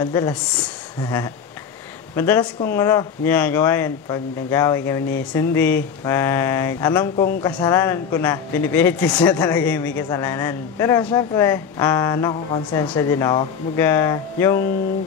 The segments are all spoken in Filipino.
Madalas. Madalas kong ginagawa yan pag nag-away kami ni Cindy. Pag alam kong kasalanan ko na, pinipilit ko siya talaga yung may kasalanan. Pero syempre, nakakonsensya din ako. Baga, yung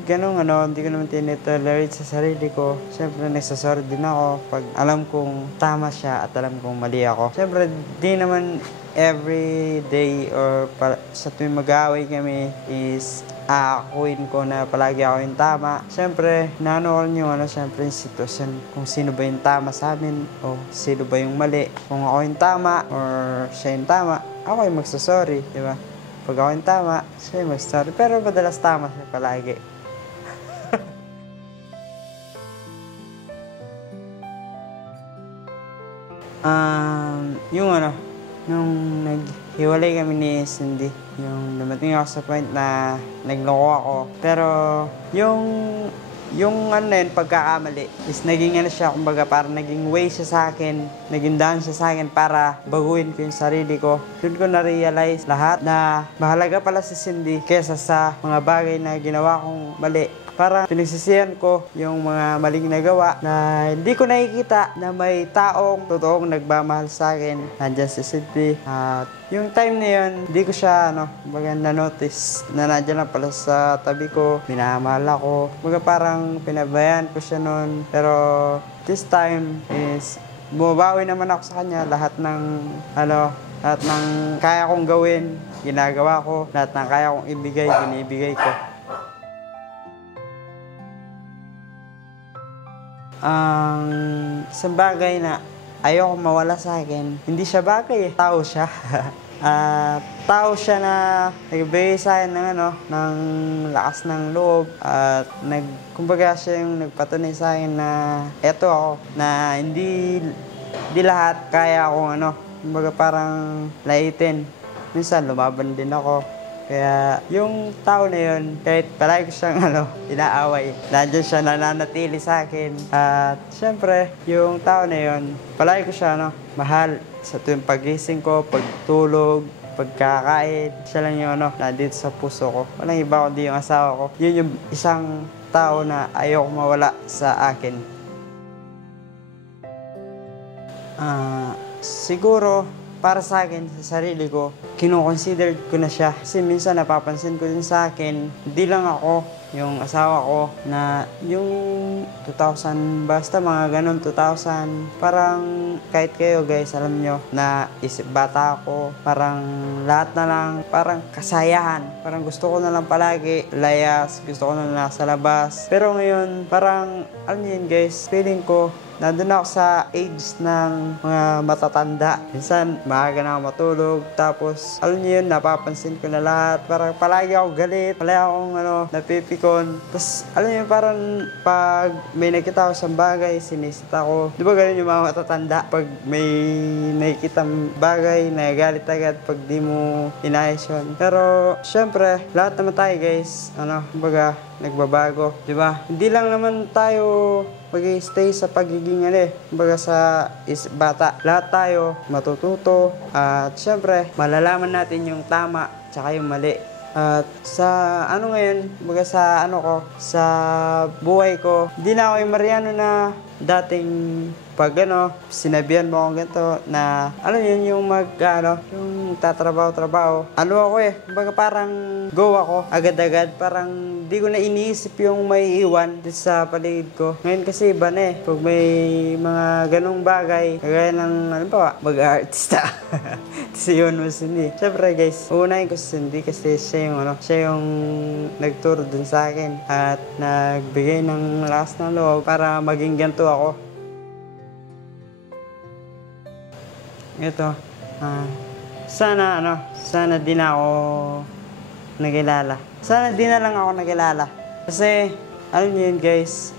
ganong hindi ko naman tinitolerate sa sarili ko. Syempre, nagsasorry din ako pag alam kong tama siya at alam kong mali ako. Syempre, di naman every day or sa tuwing mag-away kami is aakuin ko na palagi ako yung tama. Siyempre, naanoon yung siyempre yung sitwasyon kung sino ba yung tama sa amin o sino ba yung mali. Kung ako yung tama or siya yung tama, ako yung magsasorry, di ba? Pag ako yung tama, siya yung magsasorry. Pero madalas tama siya palagi. Nung naghiwalay kami ni Cindy, yung dumating ako sa point na nagloko ako. Pero yung pagkakamali is naging siya, kumbaga parang naging way siya sa akin, naging daan siya sa akin para baguhin ko yung sarili ko. Doon ko na-realize lahat na mahalaga pala si Cindy kesa sa mga bagay na ginawa kong mali. Para pinagsisihan ko yung mga maling nagawa na hindi ko nakikita na may taong totoong nagmamahal sa akin. Nandyan si Cindy. At yung time na yun, hindi ko siya baga na-notice na nandyan lang pala sa tabi ko. Minamahal ako. Baga parang pinabayaan ko siya noon. Pero this time is bumabawi naman ako sa kanya. Lahat ng kaya kong gawin, ginagawa ko. Lahat ng kaya kong ibigay, binibigay ko. Sa bagay na ayoko mawala sa akin, hindi siya bagay tao siya. Tao siya na nagbigay sa akin ng lakas ng loob at kumbaga siya yung nagpatunay sa akin na eto ako, na hindi lahat kaya akong kumbaga parang laitin. Minsan lumaban din ako. Kaya yung tao na yun, kahit palagi ko siyang inaaway, nandiyan siya nananatili sa akin. At syempre, yung tao na yun, palagi ko siya mahal sa tuwing pagising ko, pagtulog, pagkakain. Siya lang yung nandito sa puso ko. Walang iba kundi yung asawa ko. Yun yung isang tao na ayoko mawala sa akin. Siguro, para sa akin, sa sarili ko, kino-consider ko na siya. Kasi minsan napapansin ko din sa akin, hindi lang ako, yung asawa ko, na yung 2000, basta mga ganun, 2000, parang kahit kayo guys, alam nyo, na bata ako, parang lahat na lang, parang kasayahan. Parang gusto ko na lang palagi layas, gusto ko na lang nasa labas. Pero ngayon, parang, alam nyo yun guys, feeling ko, nandun ako sa age ng mga matatanda. Minsan, maaga na ako matulog. Tapos, alam niyo yun, napapansin ko na lahat. Parang palagi ako galit. Palagi akong napipikon. Tapos, alam niyo, parang pag may nakita ako sa bagay, sinisita ako. Di ba ganun yung mga matatanda? Pag may nakikita bagay, nagagalit agad pag di mo inayos yun. Pero, syempre, lahat naman tayo guys, kumbaga, nagbabago. Di ba? Hindi lang naman tayo mag-stay sa pagiging kumbaga sa bata. Lahat tayo matututo at syempre malalaman natin yung tama tsaka yung mali. At sa ngayon, kumbaga sa sa buhay ko, hindi na ako yung Mariano na dating pag sinabihan mo akong ganito na yun yung yung tatrabaho. Ako kumbaga parang go ako agad-agad, parang di ko na iniisip yung may iwan dito sa paligid ko. Ngayon kasi iba na pag may mga ganong bagay, kagaya ng mag-artista. Si yun mo Cindy. Siyempre guys, uunahin ko si Cindy kasi siya yung nagturo dun sa akin at nagbigay ng lakas ng loob para maging ganito ako. Ito, sana di na ako nagilala. Sana di na lang ako nagilala. Kasi, alam niyo yun guys,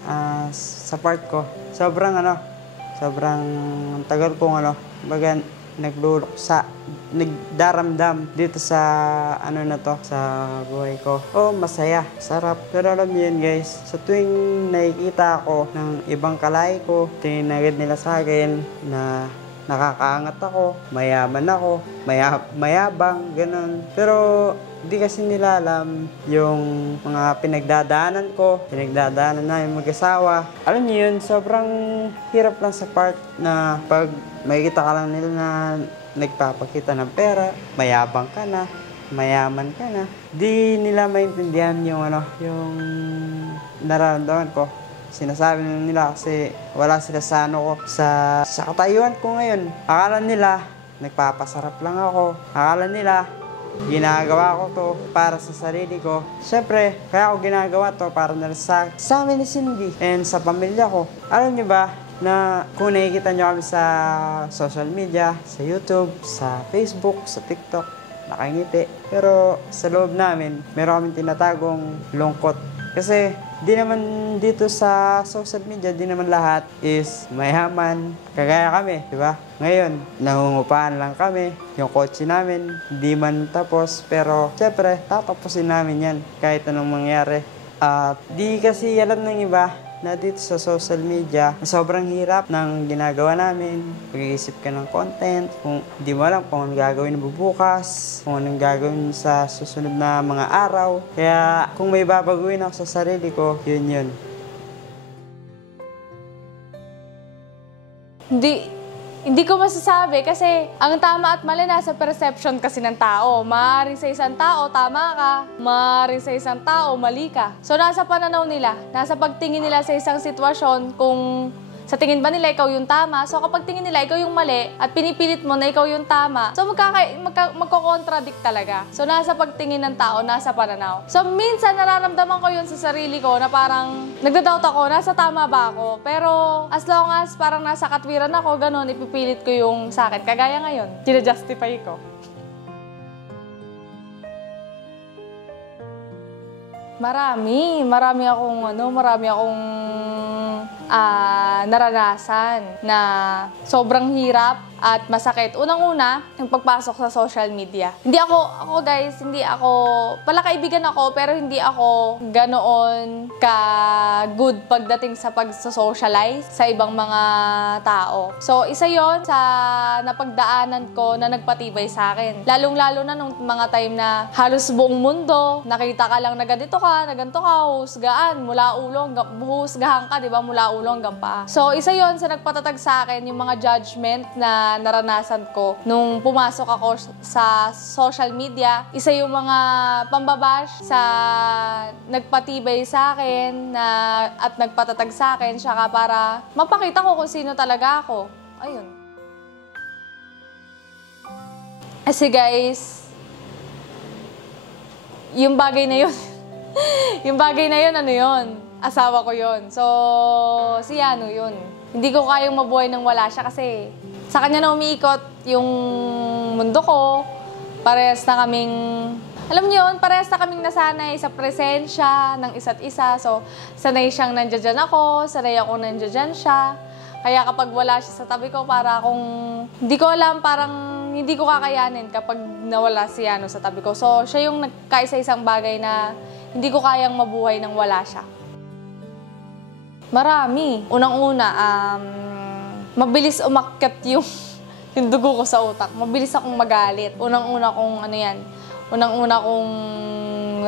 sa part ko, sobrang tagal kong baga nagdaramdam dito sa sa buhay ko. Masaya, sarap. Pero alam niyo yun guys, sa tuwing nakikita ako ng ibang kalay ko, tingin agad nila sa akin na nakakaangat ako, mayaman ako, mayabang, ganun. Pero di kasi nila alam yung mga pinagdadaanan ko, pinagdadaanan namin mag-asawa. Alam niyo yun, sobrang hirap lang sa part na pag makikita ka lang nila na nagpapakita ng pera, mayabang ka na, mayaman ka na. Di nila maintindihan yung yung nararamdaman ko. Sinasabi nila kasi wala sila sa sa katayuan ko ngayon. Akala nila nagpapasarap lang ako. Akala nila ginagawa ko to para sa sarili ko. Siyempre, kaya ako ginagawa to para na sa amin ni Cindy and sa pamilya ko. Alam niyo ba na kung nakikita niyo kami sa social media, sa YouTube, sa Facebook, sa TikTok, nakangiti. Pero sa loob namin, meron kaming tinatagong lungkot. Kasi di naman dito sa social media, di naman lahat is mayaman. Kagaya kami, di ba? Ngayon, nangungupahan lang kami. Yung kotse namin, di man tapos. Pero syempre, tatapusin namin yan kahit anong mangyari. At di kasi alam ng iba na dito sa social media, sobrang hirap ng ginagawa namin. Pag-iisip ka ng content, kung di mo alam kung anong gagawin mo bukas, kung anong gagawin sa susunod na mga araw. Kaya kung may babaguhin ako sa sarili ko, yun. Hindi ko masasabi kasi ang tama at mali nasa perception kasi ng tao. Maaaring sa isang tao, tama ka. Maaaring sa isang tao, mali ka. So, nasa pananaw nila, nasa pagtingin nila sa isang sitwasyon kung sa tingin ba nila ikaw yung tama. So, kapag tingin nila ikaw yung mali at pinipilit mo na ikaw yung tama, so magko-contradict talaga. So, nasa pagtingin ng tao, nasa pananaw. So, minsan nararamdaman ko yun sa sarili ko na parang nagda-doubt ako, nasa tama ba ako? Pero as long as parang nasa katwiran ako, ganun, ipipilit ko yung sa akin. Kagaya ngayon, tina-justify ko. Marami akong naranasan na sobrang hirap at masakit. Unang-una, yung pagpasok sa social media. Hindi ako palakaibigan ako, pero hindi ako ganoon ka-good pagdating sa pag-socialize sa ibang mga tao. So, isa yon sa napagdaanan ko na nagpatibay sa akin. Lalong-lalo na nung mga time na halos buong mundo, nakita ka lang na ganito ka, na ganito ka, husgaan, mula ulo, husgahan ka, di ba, mula ulo hanggang paa. So, isa yon sa nagpatatag sa akin, yung mga judgment na naranasan ko nung pumasok ako sa social media. Isa yung mga pambabash sa nagpatibay sa akin at nagpatatag sa akin, saka para mapakita ko kung sino talaga ako. Ayun. Kasi guys, yung bagay na yun, asawa ko yun. So, si Yano yun. Hindi ko kayang mabuhay nang wala siya kasi sa kanya na umiikot yung mundo ko. Parehas na kaming, alam niyo yun, parehas na kaming nasanay sa presensya ng isa't isa. So, sanay siyang nandiyan ako, sanay ako nandiyan siya. Kaya kapag wala siya sa tabi ko, para akong, hindi ko alam, parang hindi ko kakayanin kapag nawala si Yano sa tabi ko. So, siya yung nagkaisa-isang bagay na hindi ko kayang mabuhay nang wala siya. Marami. Unang-una, mabilis umakyat yung dugo ko sa utak. Mabilis akong magalit. Unang-una kong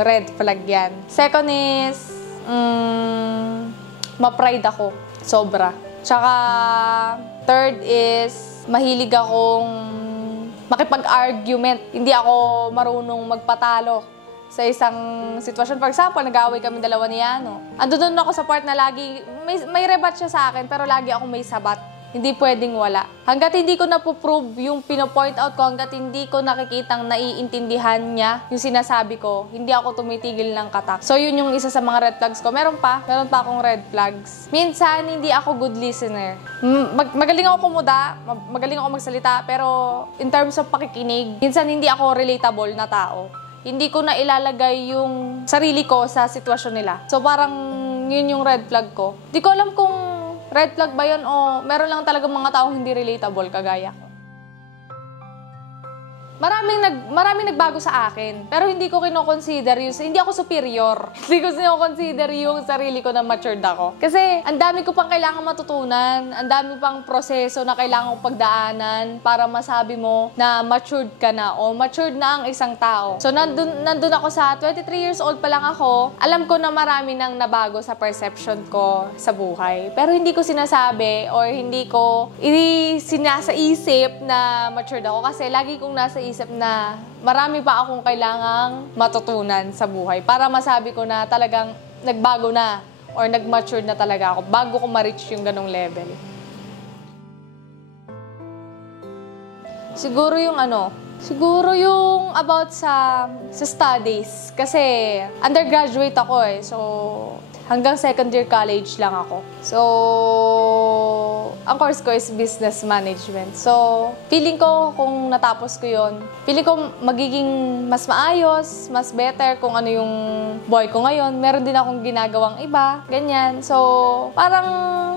red flag yan. Second is, ma-pride ako. Sobra. Tsaka, third is, mahilig akong makipag-argument. Hindi ako marunong magpatalo sa isang sitwasyon. For example, nag-aaway kami dalawa ni Yano. Ando doon ako sa part na lagi, may rebat siya sa akin, pero lagi akong may sabat. Hindi pwedeng wala. Hanggat hindi ko napuprove yung pino-point out ko, hanggat hindi ko nakikitang naiintindihan niya yung sinasabi ko, hindi ako tumitigil ng katak. So, yun yung isa sa mga red flags ko. Meron pa akong red flags. Minsan, hindi ako good listener. Magaling ako kumuda, magaling ako magsalita, pero in terms of pakikinig, minsan hindi ako relatable na tao. Hindi ko na ilalagay yung sarili ko sa sitwasyon nila. So, parang yun yung red flag ko. Di ko alam kung red flag ba yun o meron lang talagang mga taong hindi relatable kagaya ko. maraming nagbago sa akin. Pero hindi ko kino-consider hindi ako superior. Hindi ko kino-consider yung sarili ko na matured ako. Kasi ang dami ko pang kailangan matutunan, ang dami pang proseso na kailangan kong pagdaanan para masabi mo na matured ka na o matured na ang isang tao. So nandun ako sa 23 years old pa lang ako, alam ko na marami nang nabago sa perception ko sa buhay. Pero hindi ko sinasabi or hindi ko sinasaisip na matured ako kasi lagi kong nasa isip na marami pa akong kailangang matutunan sa buhay para masabi ko na talagang nagbago na or nag-mature na talaga ako bago ko ma-reach yung ganong level. Siguro yung about sa studies. Kasi undergraduate ako eh. So, hanggang second year college lang ako. So, ang course ko is business management. So, feeling ko kung natapos ko yun, feeling ko magiging mas maayos, mas better kung ano yung buhay ko ngayon. Meron din akong ginagawang iba, ganyan. So, parang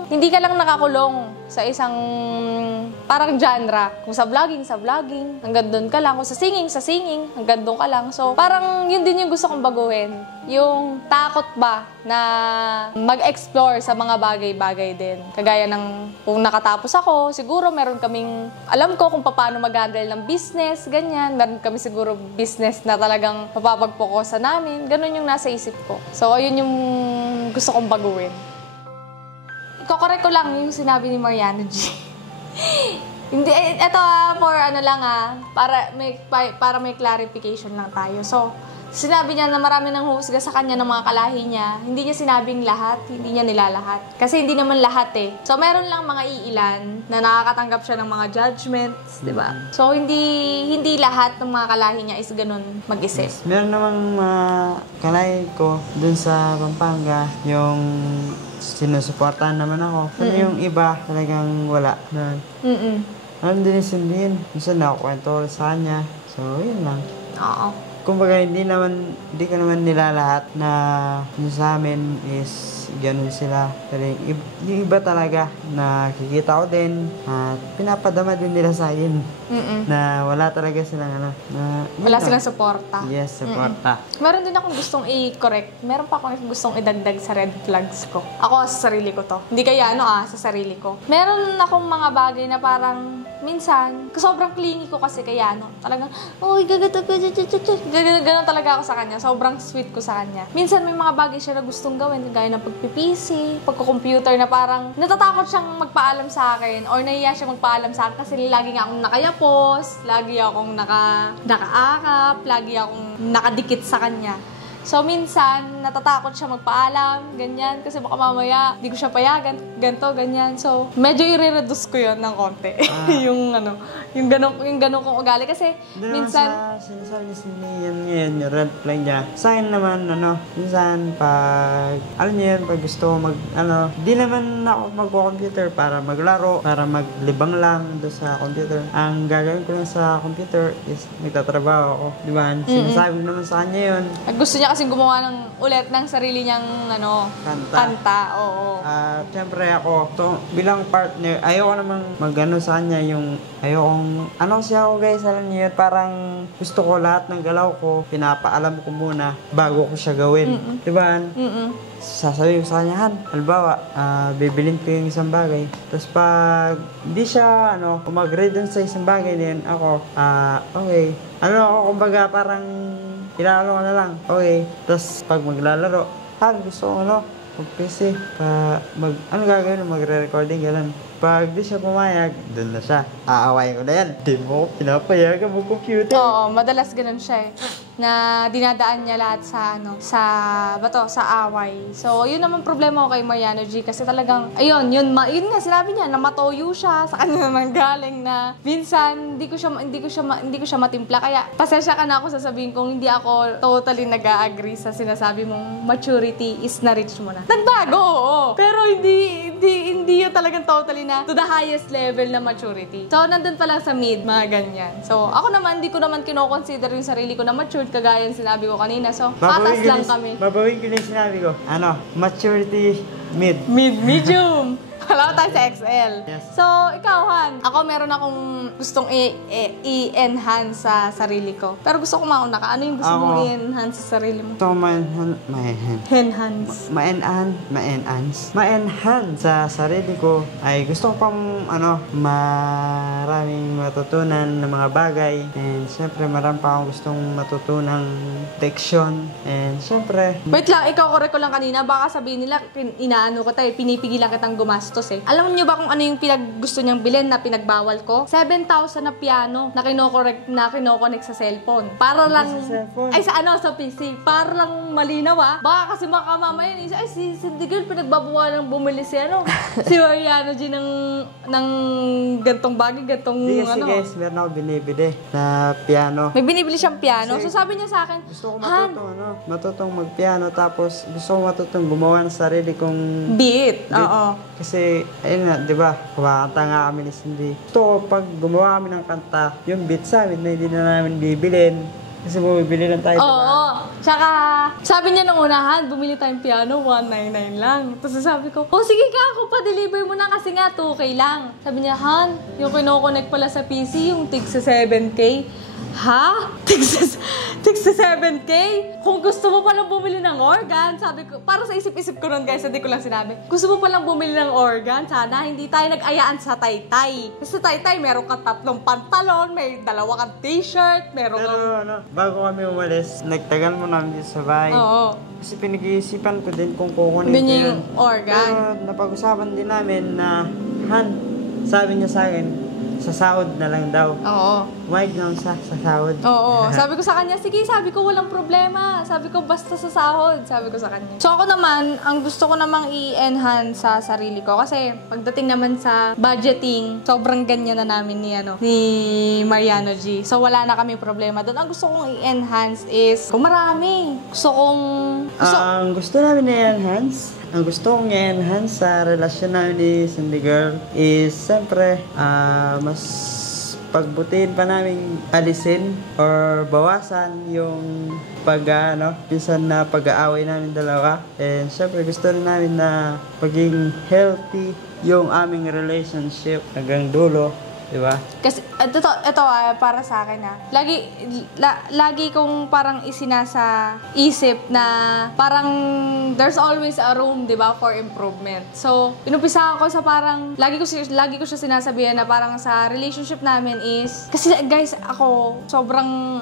hindi ka lang nakakulong sa isang parang genre. Kung sa vlogging, hanggang doon ka lang. Kung sa singing, hanggang doon ka lang. So, parang yun din yung gusto kong baguhin. Yung takot ba na mag-explore sa mga bagay-bagay din. Kagaya ng kung nakatapos ako, siguro meron kaming, alam ko kung paano mag-handle ng business, ganyan. Meron kami siguro business na talagang mapapagpokusan namin. Ganun yung nasa isip ko. So, ayun yung gusto kong baguhin. Iko-correct ko lang yung sinabi ni Mariano G. Hindi, ito for para may clarification lang tayo. So, sinabi niya na marami nang huhusga sa kanya ng mga kalahi niya. Hindi niya sinabing lahat, hindi niya nilalahat. Kasi hindi naman lahat eh. So, meron lang mga iilan na nakakatanggap siya ng mga judgments, di ba? So, hindi lahat ng mga kalahi niya is ganun mag-isip. Yes. Meron namang mga kalahi ko dun sa Pampanga, yung sinusuportahan naman ako. Pero yung iba, talagang wala. Alam din yung sundiin. Minsan nakukwento sa kanya. So, yun lang. Oo. Kumbaga, hindi ko naman nila lahat na yung sa amin is ganun sila. Pero yung iba talaga, nakikita ko din at pinapadama din nila sa akin na wala talaga silang wala silang suporta. Yes, suporta. Meron din akong gustong i-correct. Meron pa akong gustong idagdag sa red flags ko. Ako sa sarili ko to. Hindi kaya sa sarili ko. Meron akong mga bagay na parang minsan, sobrang clingy ko kasi kaya talagang, gano'n talaga ako sa kanya. Sobrang sweet ko sa kanya. Minsan may mga bagay siya na gustong gawin, gaya ng pagpipisi, pagko-computer na parang natatakot siyang magpaalam sa akin or nahiya siya magpaalam sa akin kasi lagi nga akong nakayapos, lagi akong nakaakap, lagi akong nakadikit sa kanya. So, minsan, natatakot siya magpaalam, ganyan, kasi baka mamaya, di ko siya payagan, ganito, ganyan. So, medyo i-reduce ko yun ng konti. yung ganun kong ugali. Kasi, minsan... Sinasabi niya yung red flag niya. Sa akin naman, minsan, alam niyo yun, pag gusto di naman ako mag-computer para maglaro, para maglibang lang doon sa computer. Ang gagawin ko lang sa computer is magtatrabaho ako. Di ba? Sinasabi naman sa kanya yun. Gusto niya kasi gumawa ulit ng sarili niyang kanta. Oo. Siyempre ako, bilang partner, ayoko namang sa kanya yung kasi ako guys, alam niyo yun, parang gusto ko lahat ng galaw ko, pinapaalam ko muna bago ko siya gawin. Diba? Sasabihin ko sa kanya, halimbawa, bibilin ko yung isang bagay. Tapos pag hindi siya, umag-read dun sa isang bagay din, ako, okay. Kumbaga parang ilalaro ko na lang. Okay. Tapos pag maglalaro, gusto ko mag-PC. Gagawin? Magre-recording, gano'n. Pag di siya pumayag, doon na siya. Aawayin ko na yan. Di mo pinapayagan mo computer. Oo, madalas ganun siya eh. Na dinadaan niya lahat sa away. So, yun naman problema ko kay Mariano G. Kasi talagang, yun nga, sinabi niya, na matoyo siya. Sa kanya naman galing na minsan, hindi ko siya matimpla. Kaya, pasensya ka na ako sasabihin kong hindi ako totally nag-a-agree sa sinasabi mong maturity is na-reach mo na. Nagbago, oo. Pero hindi yun talagang totally na to the highest level na maturity. So, nandun pa lang sa mid, mga ganyan. So, ako naman, hindi ko naman kino-consider yung sarili ko na matured, kagaya yung sinabi ko kanina. So, patas lang kami. Babawin ko na yung sinabi ko. Maturity mid. Medium. Wala Dalawa tayo sa XL. Yes. So, ikaw, Han. Ako meron akong gustong i-enhance sa sarili ko. Pero gusto ko mauna ka. Ano yung gusto Ako. mong i-enhance sa sarili mo? Ito, Enhance. ma-enhance sa sarili ko ay gusto ko pang maraming matutunan ng mga bagay, and syempre marami pa akong gustong matutunang leksyon, and syempre Wait lang, ikaw correct ko lang kanina. Baka sabihin nila, inaano ko tayo, pinipigilan kitang gumastos eh. Alam niyo ba kung ano yung gusto niyang bilhin na pinagbawal ko? 7,000 na piano na kinoconnect sa cellphone. Para lang, sa cellphone? ay sa PC. Para lang malinaw Baka kasi mamaya ay si Cindy Girl pinagbabawalan ng bumili si si Mariano G ng gantong bagay, gantong Hindi kasi guys, meron ako binibili na piano. May binibili siyang piano. Kasi So sabi niya sa akin, Gusto ko Han, matutong magpiano, tapos gusto ko matutong gumawa ng sarili kong beat. Oo. Kasi, ayun nga, di ba, kumakanta nga kami ni Cindy. Gusto ko, pag gumawa kami ng kanta, yung beat sa amin na hindi na namin bibilin. Kasi bumibili lang tayo, di ba? Oo. Tsaka, sabi niya nung unahan, bumili tayong piano, 199 lang. Tapos sabi ko, sige ka, ako pa-deliver mo na kasi nga 2K lang. Sabi niya, Han, yung kinoconnect pala sa PC, yung tig sa 7K. Ha? Tig sa 7K? Kung gusto mo palang bumili ng organ, sabi ko, para sa isip-isip ko nun guys, hindi ko lang sinabi. Gusto mo palang bumili ng organ, sana hindi tayo nag-ayaan sa Taytay. Kasi sa Taytay, meron kang 3 pantalon, may 2 kang t-shirt, meron Pero kang... bago kami umalis, nagtagal mo namin dito sa bahay. Oo. Kasi pinag-iisipan ko din kung kukunin Hindi ko niya yun. yung organ. Pero napag-usapan din namin na, Han, sabi niya sa akin, sa sahod na lang daw. Oo. Wag lang sa sahod. Oo. Sabi ko sa kanya, sige, sabi ko walang problema. Sabi ko basta sa sahod. Sabi ko sa kanya. So ako naman, ang gusto ko namang i-enhance sa sarili ko. Kasi pagdating naman sa budgeting, sobrang ganyan na namin ni Mariano G. So wala na kami problema doon. Ang gusto kong i-enhance is, kung marami. Ang gusto namin i-enhance, ang gusto kong i-enhance sa relasyon namin ni Cindy Girl is, siyempre, mas pagbutihin pa namin alisin or bawasan yung pinsan na pag-aaway namin dalawa. And syempre gusto rin namin na maging healthy yung aming relationship hanggang dulo. Diba? Kasi, ito para sa akin lagi kong parang isinasa isip na parang there's always a room, diba, for improvement. So, inumpisa ko sa parang, lagi ko siya sinasabihan na parang sa relationship namin is, kasi guys, ako, sobrang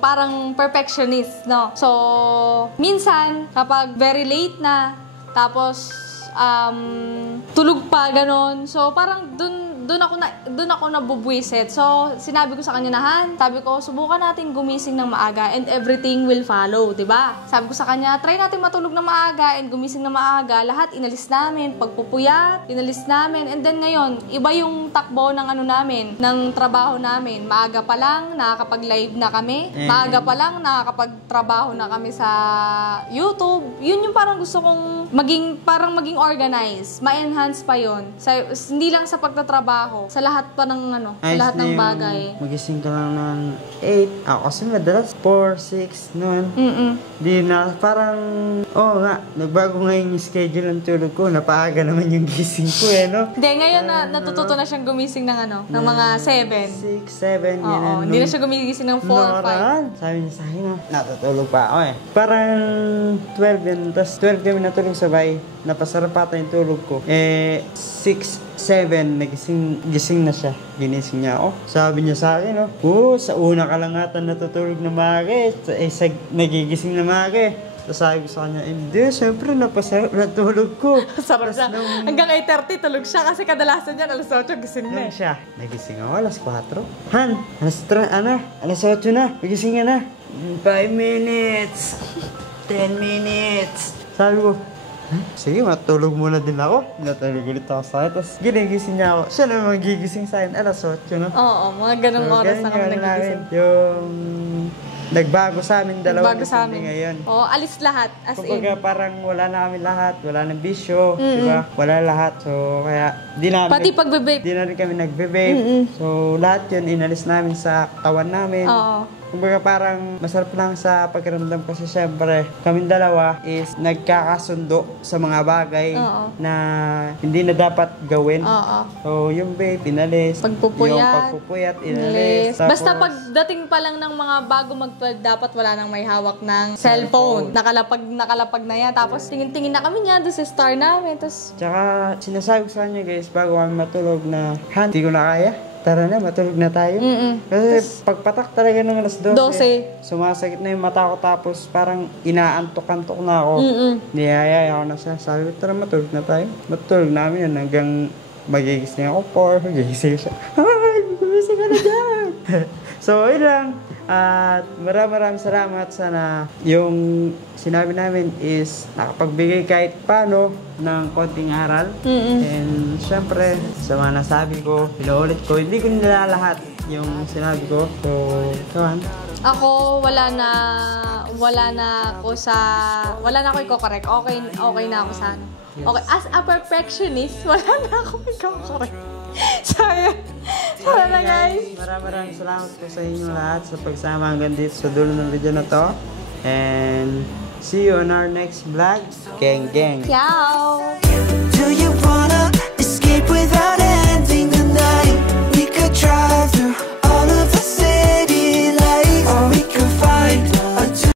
parang perfectionist, no? So, minsan, kapag very late na, tapos, tulog pa, ganon. So, parang doon ako nabubwisit. So, sinabi ko sa kanya na, Han, sabi ko, subukan natin gumising ng maaga and everything will follow, diba? Sabi ko sa kanya, try natin matulog ng maaga and gumising ng maaga. Lahat inalis namin, pagpupuyat, inalis namin. And then ngayon, iba yung takbo ng ng trabaho namin. Maaga pa lang, nakakapag-live na kami. Maaga pa lang, nakakapag-trabaho na kami sa YouTube. Yun yung parang gusto kong maging organized. Ma-enhance pa yun. Hindi lang sa pagtatrabaho, sa lahat pa ng sa lahat ng bagay. Magising ka lang ng 8. Ako kasi madalas 4, 6 noon. Di na, parang, nagbago ngayon yung schedule ng tulog ko. Napaaga naman yung gising ko no? Hindi, ngayon natututo na siyang gumising ng ng mga 7. 6, 7, Oo, hindi na siya gumigising ng 4, 5. Sabi niya sa akin natutulog pa ako Parang 12 yun. Tapos 12 kami natulog sabay. Napasarap ata yung tulog ko. 6, 7, gising na siya. Ginising niya ako. Sabi niya sa akin, sa una ka lang ata natutulog na maaga nagigising na maaga Tapos sabi ko sa kanya, hindi, syempre napasarap na tulog ko. Sarap siya. Hanggang 8:30 tulog siya kasi kadalasan niyan alas 8 gising na. Siya, nagising ako alas 4. Han, alas 8 na, nagising ka na. 5 minutes. 10 minutes. Sabi ko, sige, matulog muna din ako. Natulog ulit ako sa akin. Tapos ginigising niya ako. Siya naman magigising sa akin. Alas 8 na. Oo, mga ganong oras na kami nagigising. nagbago sa amin dalawa Bago sa amin. ngayon. Oo, alis lahat. As Kumbaga in. parang wala na kami lahat, wala nang bisyo, di ba? Wala lahat. So kaya di na Pati pagbe-vape. di na rin kami nagbe-vape. So lahat 'yun inalis namin sa katawan namin. Oo. Kumbaga parang masarap lang sa pakiramdam kasi syempre kaming dalawa is nagkakasundo sa mga bagay Oo. na hindi na dapat gawin. Oo. So yung vape, inalis. Pagpupuyat. Yung pagpupuyat, inalis. Inalis. Tapos, Basta pagdating pa lang ng mga bago mag-12, dapat wala nang may hawak ng cellphone. Nakalapag na yan. Tapos tingin-tingin na kami niya doon sa star namin. Tapos, Tsaka sinasabi ko sa kanya guys, bago kami matulog na, Han, hindi ko na kaya. Tara na, matulog na tayo. Kasi pagpatak talaga ng alas 12. Sumasakit na yung mata ko tapos parang inaantok-antok na ako. Niyayaya ako na siya. Sabi ko, tara matulog na tayo. Matulog namin yun hanggang magigising ako 4, gigising siya. Ay, gumising ka na dyan. So, yun lang. At maraming salamat. Sana yung sinabi namin is nakapagbigay kahit paano ng konting aral. And syempre, sa mga nasabi ko, pinaulit ko, hindi ko nila lahat yung sinabi ko. So, come on. ako, wala na ako i-correct. Okay na ako sa ano. Okay, as a perfectionist, wala na ako i-correct. Sayang. Wala na guys. Maraming salamat po sa inyo lahat sa pagsama hanggang dito sa dulo ng video na to. And see you on our next vlog. Gang gang. Ciao!